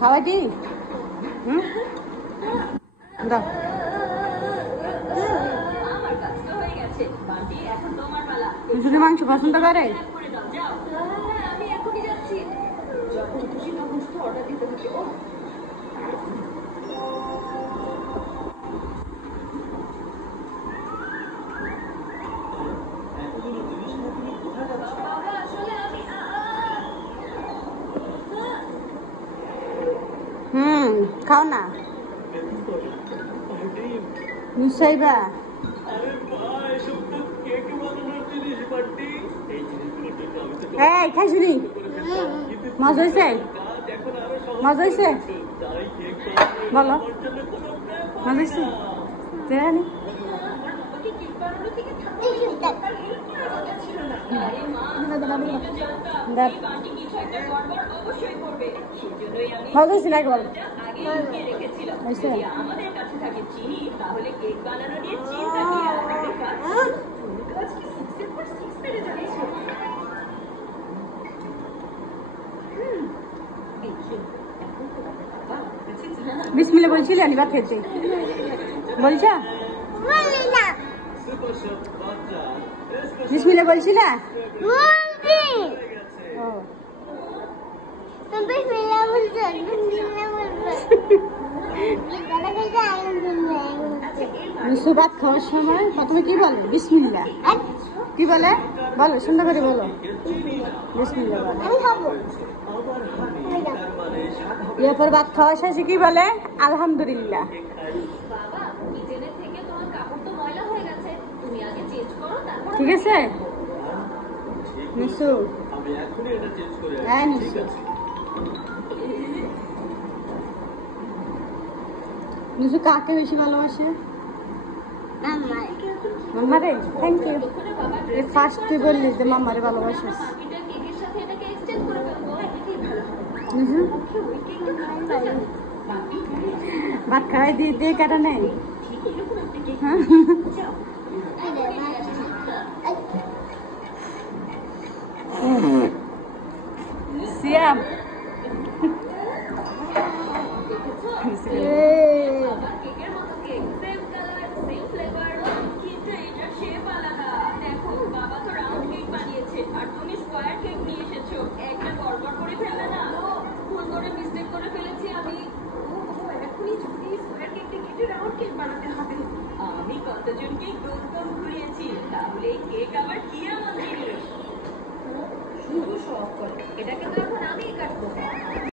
খাওয়াই দি দাও। শুধু মাংস পছন্দ করে? খাও না মিশাইবা। এই খাইছিনি? মজা হয়েছে? মজা হয়েছে? বলো মজা হয়েছে? জানি মজা হয়েছে নাকি বলো? বিসমিল্লা বলছিলে আনি ভাত খেতে? বলছা বিসমিল্লা বলছিলা? মিশু ভাত খাওয়ার সময় প্রথমে কি বলে? বিসমিল্লা। কি বলে বলো, সুন্দর করে বলো। বিসমিল্লা বলে। এরপর ভাত খাওয়া শেষে কি বলে? আলহামদুলিল্লাহ। ঠিক আছে মিশু? হ্যাঁ মিশু। মিশু কাকে বেশি ভালোবাসে? মাম্মারে। Thank you. ফার্স্ট তুই বললি যে মাম্মারে ভালোবাসিস। ভাত খাওয়াই দিয়ে দিয়ে কেটে নেই। সিয়াম আমি কতজনকে গোল গোল ঘুরিয়েছি, তাহলে কেক আবার কি আমাদের শুধু শখ করে। এটাকে তো এখন আমি কাটবো।